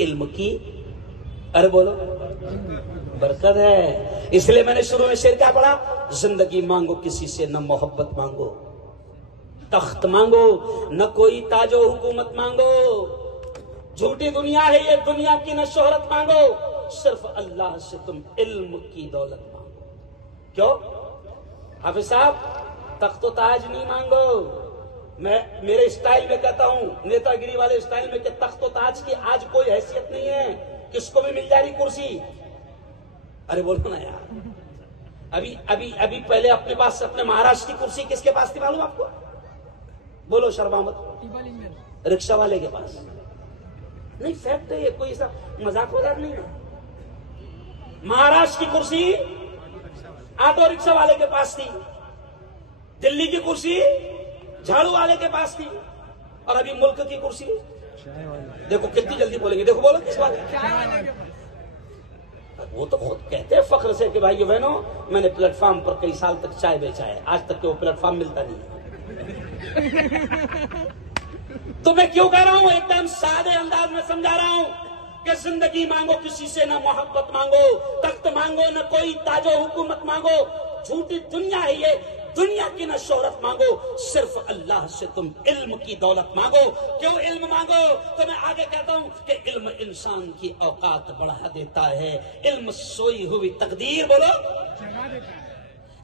علم کی ارے بولو برکت ہے. اس لیے میں نے شروع میں شعر کیا پڑھا؟ زندگی مانگو کسی سے نہ محبت مانگو، تخت مانگو نہ کوئی تاج و حکومت مانگو، جھوٹی دنیا ہے یہ دنیا کی نہ شہرت مانگو، صرف اللہ سے تم علم کی دولت مانگو. کیوں حافظ صاحب؟ تخت و تاج نہیں مانگو. میں میرے اسٹائل میں کہتا ہوں، نیتا گری والے اسٹائل میں، کہ تخت و تاج کی آج کوئی حیثیت نہیں ہے، کس کو بھی مل جائے گی کرسی. ارے بولو نا یار. ابھی پہلے اپنے پاس اپنے مہاراشٹر کی کرسی کس کے پاس تھی معلوم آپ کو؟ بولو شرمامت. رکشا والے کے پاس. نہیں فیکٹ ہے یہ، کوئی ایسا مذاق وذاق نہیں ہے. مہاراشٹر کی کرسی آٹو رکشا والے کے پاس تھی، دلی کی کرسی جھاڑو والے کے پاس تھی، اور ابھی ملک کی کرسی دیکھو کتنی جلدی بولیں گے. دیکھو بولو کس بات. وہ تو خود کہتے ہیں فخر سے کہ بھائی بہنوں میں نے پلیٹ فارم پر کئی سال تک چائے بیچا ہے، آج تک کہ وہ پلیٹ فارم ملتا نہیں. تو میں کیوں کہہ رہا ہوں؟ ایک دم سادے انداز میں سمجھا رہا ہوں کہ زندگی مانگو کسی سے نہ محبت مانگو، تخت مانگو نہ کوئی تاج و حکومت مانگو، جھوٹی دنیا ہے یہ دنیا کی نہ شہرت مانگو، صرف اللہ سے تم علم کی دولت مانگو. کیوں علم مانگو؟ تو میں آگے کہتا ہوں کہ علم انسان کی اوقات بڑھا دیتا ہے، علم سوئی ہوئی تقدیر بولو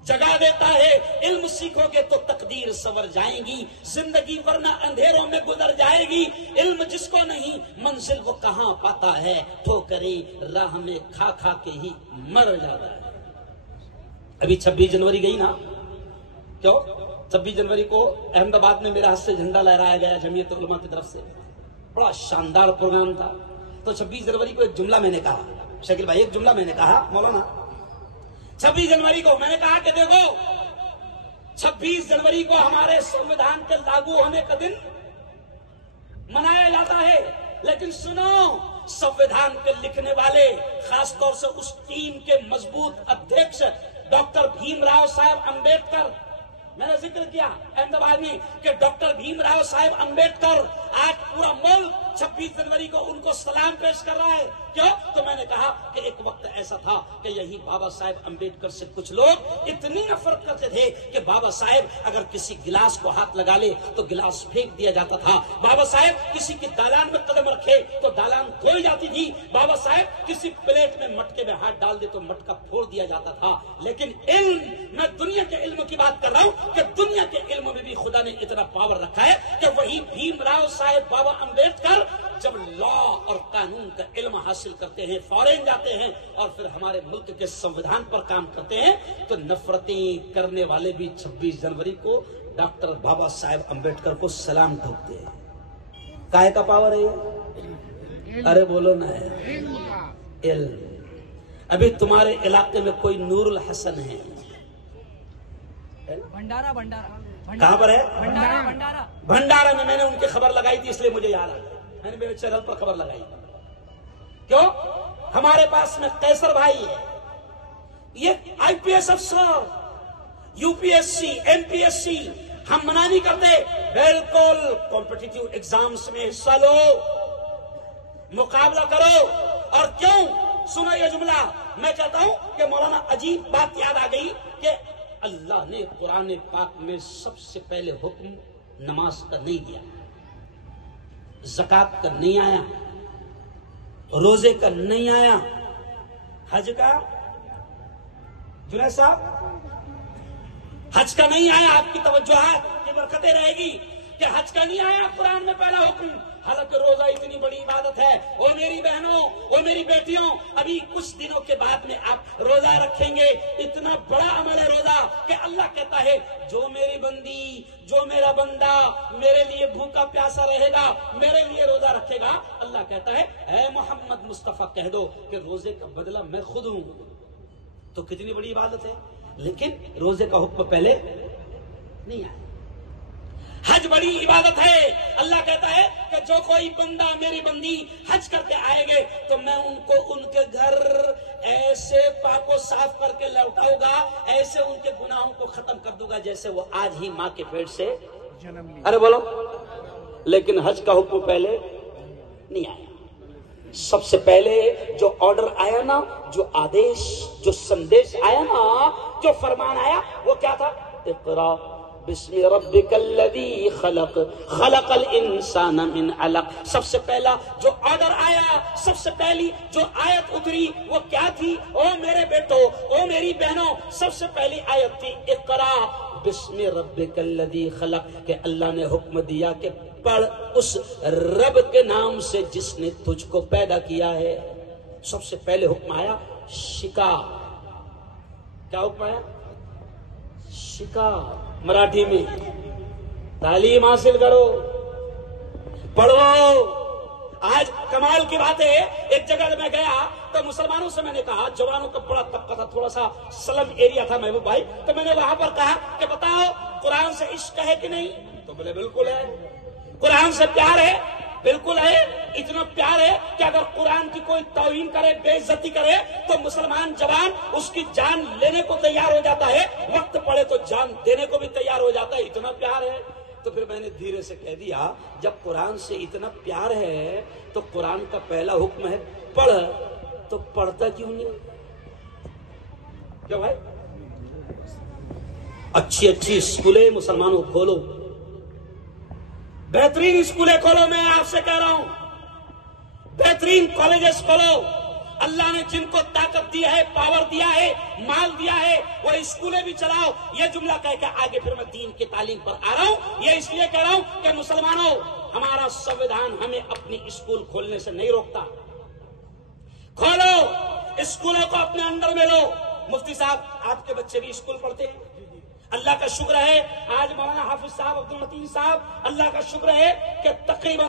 جگا دیتا ہے. علم سیکھو گے تو تقدیر سنور جائیں گی، زندگی ورنہ اندھیروں میں گزر جائے گی. علم جس کو نہیں منزل وہ کہاں پاتا ہے، ٹھوکریں راہ میں کھا کھا کے ہی مر جاتا ہے. ابھی 26 جنوری گئی نا، کیوں 26 جنوری کو احمد آباد میں میرے ہاتھ سے جھنڈا لہرایا گیا جمعیت علماء کی طرف سے، بڑا شاندار پروگرام تھا. تو 26 جنوری کو ایک جملہ میں نے کہا، شکیل بھائی ایک جملہ میں نے کہا، مولانا 26 جنوری کو میں نے کہا کہ دیکھو 26 جنوری کو ہمارے سنویدھان کے لاگو ہونے کا دن منایا جاتا ہے، لیکن سنو سنویدھان کے لکھنے والے خاص طور سے اس ٹیم کے مضبوط ادھیکش ڈاکٹر بھیم راؤ صاحب امبیڈکر، میں نے ذکر کیا احمد آباد میں کہ ڈاکٹر بھیم راؤ صاحب امبیڈکر آج پورا ملک 26 جنوری کو ان کو سلام پیش کر رہا ہے. کیوں؟ تو میں نے کہا کہ ایک وقت ایسا تھا کہ یہی بابا صاحب امبیڈکر سے کچھ لوگ اتنی نفرت کرتے تھے کہ بابا صاحب اگر کسی گلاس کو ہاتھ لگا لے تو گلاس پھینک دیا جاتا تھا، بابا صاحب کسی کی دالان میں قدم رکھے تو دالان کھول جاتی تھی، بابا صاحب کسی پلیٹ میں مٹکے میں ہاتھ ڈال دے تو مٹکا پھوڑ دیا جاتا تھا. لیکن علم، میں دنیا کے علم کی بات کر رہا ہوں کہ دنیا کے علم میں بھی خدا نے اتنا پاور رکھا ہے کہ وہی بھیم راؤ صاحب بابا امبیڈکر جب لا اور قانون کا علم حاصل کرتے ہیں، فورین جاتے ہیں اور پھر ہمارے ملک کے سنویدھان پر کام کرتے ہیں، تو نفرتیں کرنے والے بھی 26 جنوری کو ڈاکٹر بابا صاحب امبیڈکر کو سلام ٹھوکتے ہیں. کائے کا پاور ہے یہ؟ ارے بولو نا ہے علم. ابھی تمہارے علاقے میں کوئی نور الحسن ہے؟ بھنڈارا کہاں پر ہے؟ بھنڈارا میں نے ان کی خبر لگائی تھی، اس لیے مجھے یاد ہے، میں نے میرے چینل پر خبر لگائی. کیوں؟ ہمارے پاس میں قیصر بھائی ہے، یہ آئی پی ایس افسر، U P S C, M P S C, ہم منع نہیں کرتے، بالکل کمپٹیٹیو ایگزامز میں حصہ لو، مقابلہ کرو. اور کیوں؟ سنو یہ جملہ، میں کہتا ہوں کہ مولانا عجیب بات یاد آ گئی کہ اللہ نے قرآن پاک میں سب سے پہلے حکم نماز کا نہیں دیا، زکوٰۃ کا نہیں آیا، روزے کا نہیں آیا، حج کا جنید صاحب حج کا نہیں آیا. آپ کی توجہات کی برکتیں رہے گی کہ حج کا نہیں آیا قرآن میں پہلا حکم، حالانکہ روزہ اتنی بڑی عبادت ہے. او میری بہنوں، او میری بیٹیوں، ابھی کچھ دنوں کے بعد میں آپ روزہ رکھیں گے، اتنا بڑا عمل ہے روزہ کہ اللہ کہتا ہے جو میری بندی، جو میرا بندہ میرے لیے بھوکا پیاسا رہے گا، میرے لیے روزہ رکھے گا، اللہ کہتا ہے اے محمد مصطفیٰ کہہ دو کہ روزے کا بدلہ میں خود ہوں. تو کتنی بڑی عبادت ہے، لیکن روزے کا حکم پہلے نہیں آیا. حج بڑی عبادت ہے، اللہ کہتا ہے کہ جو کوئی بندہ میری بندی حج کر کے آئے گے تو میں ان کو ان کے گھر ایسے پاک و صاف کر کے لوٹاؤں گا، ایسے ان کے گناہوں کو ختم کر دوں گا جیسے وہ آج ہی ماں کے پیٹ سے جنم لیا. ارے بولو، لیکن حج کا حکم پہلے نہیں آیا. سب سے پہلے جو آرڈر آیا نا، جو آدیش، جو سندیش آیا نا، جو فرمان آیا، وہ کیا تھا؟ اقرا بسم ربک الذی خلق خلق الانسان من علق۔ سب سے پہلا جو آرڈر آیا، سب سے پہلی جو آیت اتری وہ کیا تھی؟ او میرے بیٹو، او میری بہنوں، سب سے پہلی آیت تھی اقرا بسم ربک الذی خلق، کہ اللہ نے حکم دیا کہ پڑھ اس رب کے نام سے جس نے تجھ کو پیدا کیا ہے۔ سب سے پہلے حکم آیا شکا۔ کیا حکم آیا؟ شکا، مراٹھی میں تعلیم حاصل کرو، پڑھو۔ آج کمال کی بات ہے، ایک جگہ میں گیا تو مسلمانوں سے میں نے کہا، جوانوں کا بڑا طبقہ تھا، تھوڑا سا سلم ایریا تھا محبوب بھائی، تو میں نے وہاں پر کہا کہ بتاؤ قرآن سے عشق ہے کہ نہیں؟ تو بولے بالکل ہے۔ قرآن سے پیار ہے؟ بالکل ہے۔ اتنا پیار ہے کہ اگر قرآن کی کوئی توہین کرے، بے عزتی کرے تو مسلمان جوان اس کی جان لینے کو تیار ہو جاتا ہے، وقت پڑے تو جان دینے کو بھی تیار ہو جاتا ہے، اتنا پیار ہے۔ تو پھر میں نے دھیرے سے کہہ دیا، جب قرآن سے اتنا پیار ہے تو قرآن کا پہلا حکم ہے پڑھ، تو پڑھتا کیوں نہیں؟ کیا بھائی؟ اچھی اچھی اسکولیں مسلمانوں کھولو، بہترین اسکولیں کھولو، میں آپ سے کہہ رہا ہوں، بہترین کالجز کھولو۔ اللہ نے جن کو طاقت دی ہے، پاور دیا ہے، مال دیا ہے، وہ اسکولیں بھی چلاؤ۔ یہ جملہ کہہ کے آگے پھر میں دین کی تعلیم پر آ رہا ہوں، یہ اس لیے کہہ رہا ہوں کہ مسلمانوں، ہمارا سنویدھان ہمیں اپنی اسکول کھولنے سے نہیں روکتا۔ کھولو اسکولوں کو، اپنے اندر میں لو۔ مفتی صاحب، آپ کے بچے بھی اسکول پڑھتے ہیں؟ اللہ کا شکر ہے آج مولانا حافظ صاحب، عبد المتین صاحب، اللہ کا شکر ہے کہ تقریباً